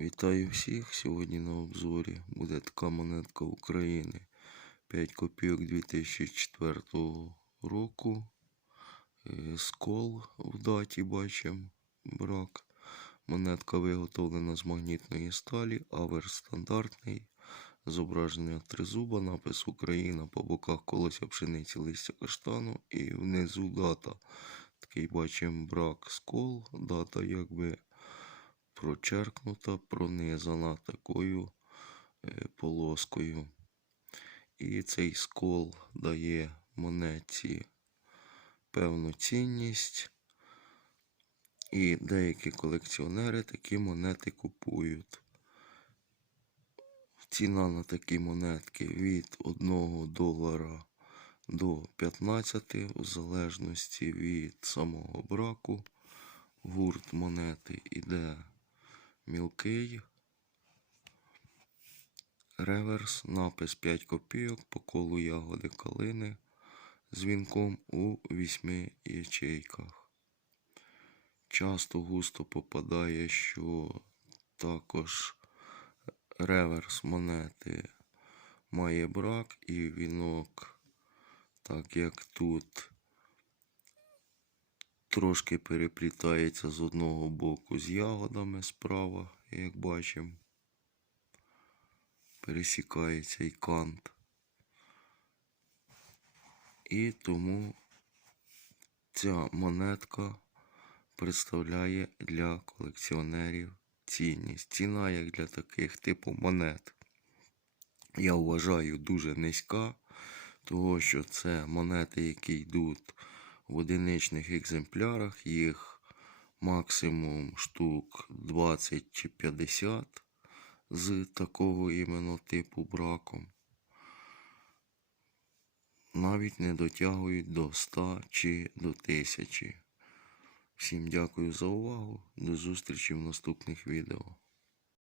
Вітаю всіх! Сьогодні на обзорі буде така монетка України 5 копійок 2004 року. Е, Скол в даті бачимо брак. Монетка виготовлена з магнітної сталі, аверс стандартний. Зображення тризуба, напис Україна по боках колося пшениці листя каштану і внизу дата. Такий бачимо брак скол, дата якби прочеркнута, пронизана такою е, полоскою. І цей скол дає монетці певну цінність. І деякі колекціонери такі монети купують. Ціна на такі монетки від 1 долара до 15, в залежності від самого браку. Гурт монети іде мілкий. Реверс, напис 5 копійок по колу ягоди калини з вінком у 8 ячейках. Часто густо попадає, що також реверс монети має брак і вінок, так як тут трошки переплітається з одного боку з ягодами справа, як бачимо. Пересікається і кант. І тому ця монетка представляє для колекціонерів цінність. Ціна як для таких типу монет. Я вважаю дуже низька, того що це монети, які йдуть в одиничних екземплярах, їх максимум штук 20 чи 50 з такого іменно типу браком. Навіть не дотягують до 100 чи до 1000. Всім дякую за увагу. До зустрічі в наступних відео.